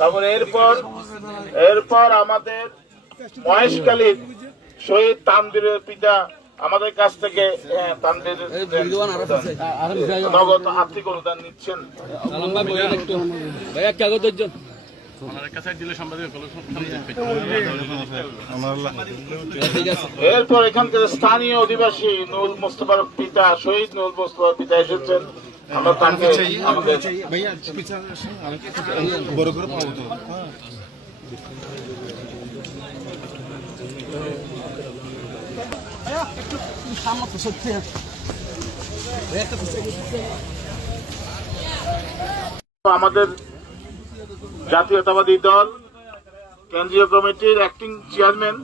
তারপরে এরপর আমাদের মহেশখালীর শহীদ তানভীরের পিতা আমাদের কাছ থেকে নগদ আর্থিক অনুদান নিচ্ছেন। এরপর এখানকার স্থানীয় অধিবাসী নুরুল মুস্তফার পিতা শহীদ নুরুল মুস্তফার পিতা এসেছেন। আমরা তাকে আমাদের আমাদের জাতীয়তাবাদী দল কেন্দ্রীয় কমিটির অ্যাক্টিং চেয়ারম্যান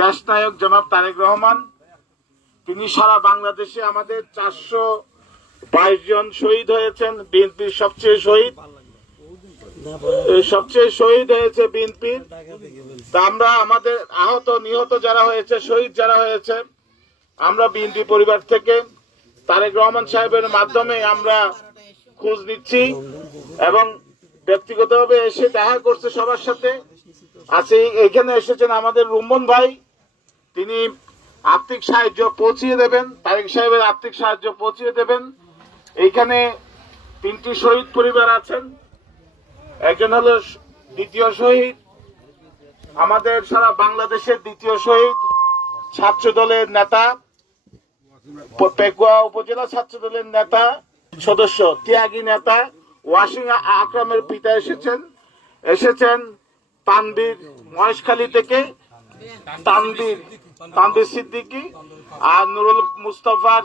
দেশনায়ক জনাব তারেক রহমান, তিনি সারা বাংলাদেশে আমাদের 422 জন শহীদ হয়েছেন। বিএনপির সবচেয়ে শহীদ হয়েছে বিএনপির। তা আমরা আমাদের আহত নিহত যারা হয়েছে, শহীদ যারা হয়েছে, আমরা বিএনপি পরিবার থেকে তারেক রহমান সাহেবের মাধ্যমে আমরা খোঁজ নিচ্ছি এবং ব্যক্তিগতভাবে এসে দেখা করছে সবার সাথে। আছে এখানে এসেছেন আমাদের রুম্মন ভাই, তিনি আর্থিক সাহায্য পৌঁছিয়ে দেবেন, তারেক সাহেবের আর্থিক সাহায্য পৌঁছিয়ে দেবেন। এইখানে 3টি শহীদ পরিবার আছেন। একজন হলো দ্বিতীয় শহীদ, আমাদের সারা বাংলাদেশের দ্বিতীয় শহীদ, ছাত্র দলের নেতা, পেকুয়া উপজেলা ছাত্র দলের নেতা সদস্য, ত্যাগী নেতা ওয়াসিম আকরামের পিতা এসেছেন তানভীর মহেশখালী থেকে, তানভীর সিদ্দিকী আর নুরুল মুস্তফার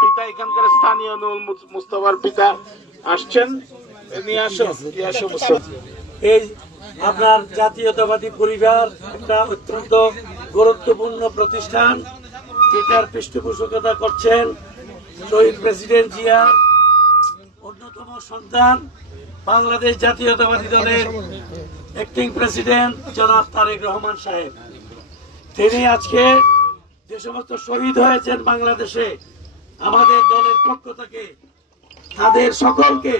পিতা, এখানকার স্থানীয় নুরুল মুস্তফার পিতা আসছেন। এই আপনার জাতীয়তাবাদী পরিবার একটা অত্যন্ত গুরুত্বপূর্ণ প্রতিষ্ঠান, যেটার পৃষ্ঠপোষকতা করছেন শহীদ প্রেসিডেন্ট জিয়া অন্যতম সন্তান, বাংলাদেশ জাতীয়তাবাদী দলের অ্যাক্টিং প্রেসিডেন্ট জনাব তারেক রহমান সাহেব। তিনি আজকে যে সমস্ত শহীদ হয়েছেন বাংলাদেশে, আমাদের দলের পক্ষ থেকে তাদের সকলকে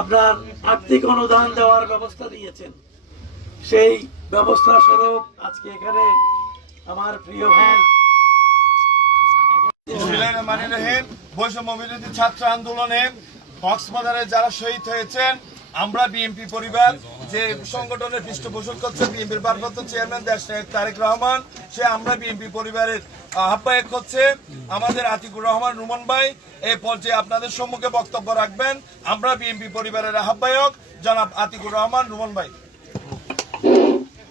আপনার আর্থিক অনুদান দেওয়ার ব্যবস্থা দিয়েছেন। সেই ব্যবস্থা স্বরূপ আজকে এখানে আমার প্রিয় ভাই বৈষম্য বিরোধী ছাত্র আন্দোলনে কক্সবাজারে যারা শহীদ হয়েছেন, আমরা বিএনপি পরিবার যে সংগঠনের পৃষ্ঠপোষক করছে বিএনপির ভারপ্রাপ্ত চেয়ারম্যান দেশনায়ক তারেক রহমান, সে আমরা বিএনপি পরিবারের আহ্বায়ক হচ্ছে আমাদের আতিকুর রহমান রুমন ভাই। এই পর্যায়ে আপনাদের সম্মুখে বক্তব্য রাখবেন আমরা বিএনপি পরিবারের আহ্বায়ক জনাব আতিকুর রহমান রুমন ভাই।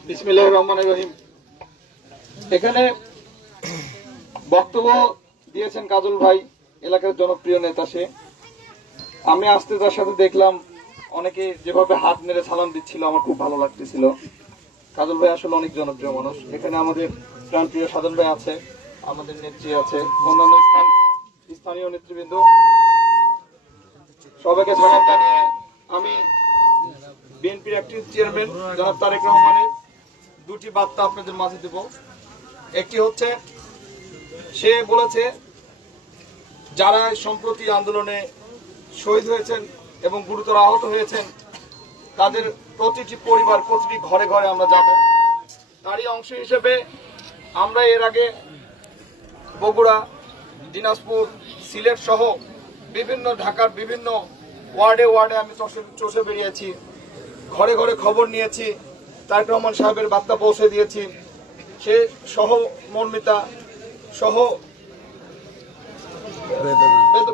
বিসমিল্লাহির রহমানির রহিম। এখানে বক্তব্য দিয়েছেন কাজল ভাই, এলাকার জনপ্রিয় নেতা সে। আমি আসতে তার সাথে দেখলাম অনেকে যেভাবে হাত নেড়ে সালাম দিচ্ছিল, আমার খুব ভালো লাগতেছিল। কাজল ভাই আসলে অনেক জনপ্রিয় মানুষ। এখানে আমাদের প্রাণপ্রিয় সাধন ভাই আছে, আমাদের নেত্রী আছে, অন্যান্য স্থানীয় নেতৃবৃন্দ, সবাইকে সালাম জানিয়ে আমি বিএনপির অ্যাক্টিং চেয়ারম্যান জনাব তারেক রহমানের 2টি বার্তা আপনাদের মাঝে দেব। একটি হচ্ছে, সে বলেছে যারা সম্প্রতি আন্দোলনে শহীদ হয়েছেন এবং গুরুতর আহত হয়েছেন, তাদের প্রতিটি পরিবার, প্রতিটি ঘরে ঘরে আমরা যাব। তারই অংশ হিসেবে আমরা এর আগে বগুড়া, দিনাজপুর, সিলেট সহ বিভিন্ন ঢাকার বিভিন্ন ওয়ার্ডে আমি চষে বেরিয়েছি, ঘরে ঘরে খবর নিয়েছি, তারেক রহমান সাহেবের বার্তা পৌঁছে দিয়েছি। সে সহমর্মিতা সহ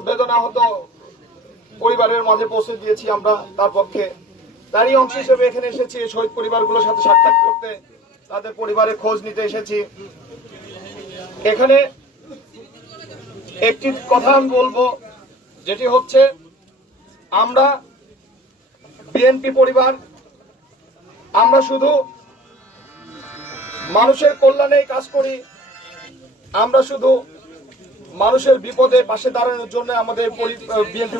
বেদনাহত পরিবারের মাঝে পৌঁছে দিয়েছি আমরা তার পক্ষে। তারই অংশ হিসেবে এখানে এসেছি শহীদ পরিবারগুলোর সাথে সাক্ষাৎ করতে, তাদের পরিবারের খোঁজ নিতে এসেছি। এখানে একটি কথা আমি বলবো, যেটি হচ্ছে আমরা বিএনপি পরিবার, আমরা শুধু মানুষের কল্যাণেই কাজ করি, আমরা শুধু মানুষের বিপদে পাশে দাঁড়ানোর জন্য আমাদের বিএনপি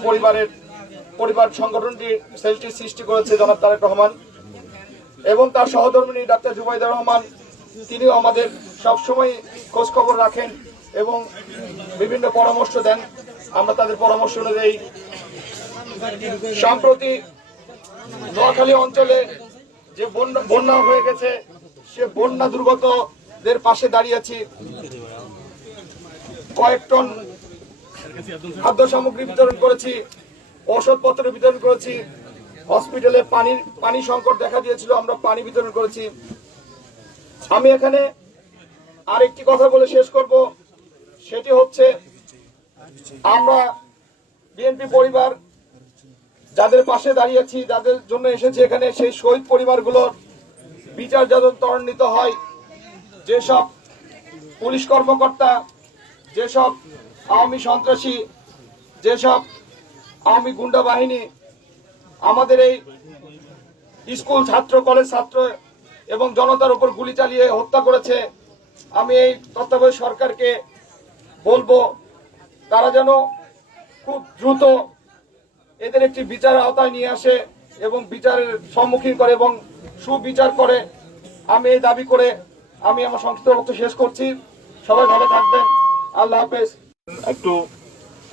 পরিবার সংগঠনটি সেলটি সৃষ্টি করেছে জনাব তারেক রহমান এবং তার সহধর্মিণী ডাক্তার জুবাইদা রহমান। তিনিও আমাদের সবসময় খোঁজ খবর রাখেন এবং বিভিন্ন পরামর্শ দেন। আমরা তাদের পরামর্শ অনুযায়ী সম্প্রতি নোয়াখালী অঞ্চলে যে বন্যা হয়ে গেছে, সে বন্যা দুর্গতদের পাশে দাঁড়িয়েছি। কয়েক টন খাদ্য সামগ্রী বিতরণ করেছি, ঔষধপত্র বিতরণ করেছি। হসপিটালে পানি সংকট দেখা দিয়েছিল, আমরা পানি বিতরণ করেছি। আমি এখানে আরেকটি কথা বলে শেষ করব, সেটি হচ্ছে আমরা বিএনপি পরিবার যাদের পাশে দাঁড়িয়েছি, যাদের জন্য এসেছি এখানে, সেই শহীদ পরিবারগুলোর বিচার যাতে ত্বরান্বিত হয়। যেসব পুলিশ কর্মকর্তা, যেসব আওয়ামী সন্ত্রাসী, যেসব আওয়ামী গুন্ডা বাহিনী আমাদের এই স্কুল ছাত্র, কলেজ ছাত্র এবং জনতার উপর গুলি চালিয়ে হত্যা করেছে, আমি এই তত্ত্বাবধায়ক সরকারকে বলবো তারা যেন খুব দ্রুত এদের একটি বিচার আওতায় নিয়ে আসে এবং বিচারের সম্মুখীন করে এবং সুবিচার করে। আমি এই দাবি করে আমি আমার সংক্ষিপ্ত বক্তব্য শেষ করছি। সবাই ভালো থাকবেন, আল্লাহ হাফেজ। একটু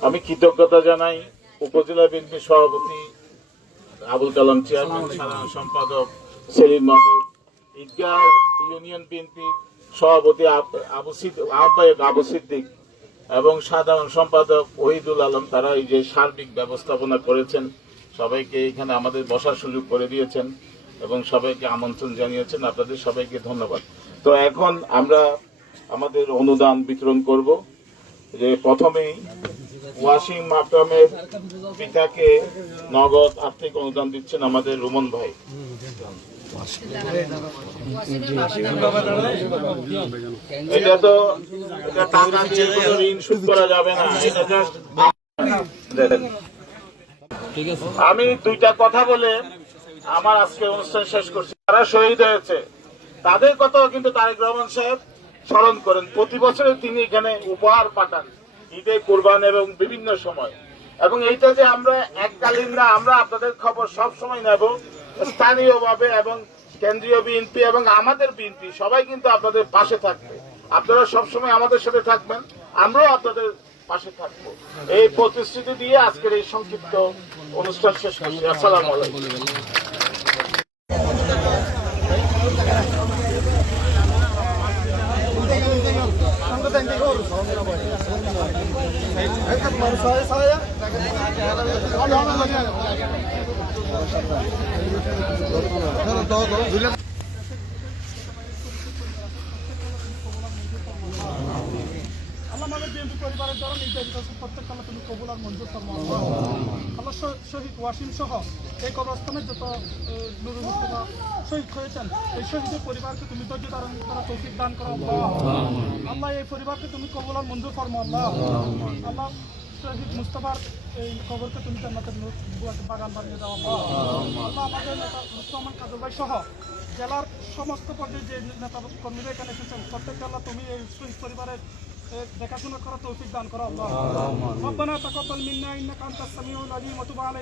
আমি কৃতজ্ঞতা জানাই উপজেলা বিএনপি সভাপতি আবুল কালাম, চেয়ারম্যান, সাধারণ সম্পাদক সেলিম মাহমুদ, ঈদগাহ ইউনিয়ন বিএনপি সভাপতি আহ্বায়ক আবু সিদ্দিক এবং সাধারণ সম্পাদক ওহিদুল আলম। তারা এই যে সার্বিক ব্যবস্থাপনা করেছেন, সবাইকে এখানে আমাদের বসার সুযোগ করে দিয়েছেন এবং সবাইকে আমন্ত্রণ জানিয়েছেন। আপনাদের সবাইকে ধন্যবাদ। তো এখন আমরা আমাদের অনুদান বিতরণ করব। যে প্রথমেই ওয়াসিম মাকরামের পিতাকে নগদ আর্থিক অনুদান দিচ্ছেন আমাদের রুমন ভাই। এটা তো টাকা দিয়ে কোনো ঋণ শোধ করা যাবে না, এটা জাস্ট। আমি দুইটা কথা বলে আমার আজকে অনুষ্ঠান শেষ করছি। যারা শহীদ হয়েছে তাদের কথাও কিন্তু তারেক রহমান সাহেব স্মরণ করেন। প্রতি বছরে তিনি এখানে উপহার পাঠান, ঈদে, কুরবান এবং বিভিন্ন সময়। এবং এইটা যে আমরা এককালীন না, আমরা আপনাদের খবর সব সময় নেব স্থানীয়ভাবে, এবং কেন্দ্রীয় বিএনপি এবং আমাদের বিএনপি সবাই কিন্তু আপনাদের পাশে থাকবে। আপনারা সবসময় আমাদের সাথে থাকবেন, আমরাও আপনাদের পাশে থাকবো। এই প্রতিশ্রুতি দিয়ে আজকের এই সংক্ষিপ্ত অনুষ্ঠান শেষ করছি। আসসালামু আলাইকুম। আমাদের বিএনপি পরিবারের যারা নির্যাতিত আছে প্রত্যেক আল্লাহ তুমি কবুল আর মঞ্জুর ফরমাও। আল্লাহ শহীদ ওয়াসিম সহ এই কবরস্থানে যত নুরুল মুস্তাফা শহীদ হয়েছেন, এই শহীদের পরিবারকে তুমি ধৈর্য ধারণ করা তৌফিক দান করো আল্লাহ। আল্লাহ এই পরিবারকে তুমি কবুল আর মঞ্জুর ফরমাও আল্লাহ। আল্লাহ শহীদ মুস্তাফার এই কবরকে তুমি জান্নাতের বাগান বানিয়ে দাও আল্লাহ। আল্লাহ আমাদের নেতা মুস্তফা কাজল ভাই সহ জেলার সমস্ত পর্যায়ে যে নেতা কর্মীরা এখানে এসেছেন প্রত্যেককে আল্লাহ তুমি এই শহীদ পরিবারের দেখাশোনা করা তৌফিক দান করো আল্লাহ। রব্বানা তাকাব্বাল মিন্না ইন্নাকা আনতাস সামিউল আলিম ওয়া তুব আলাইনা।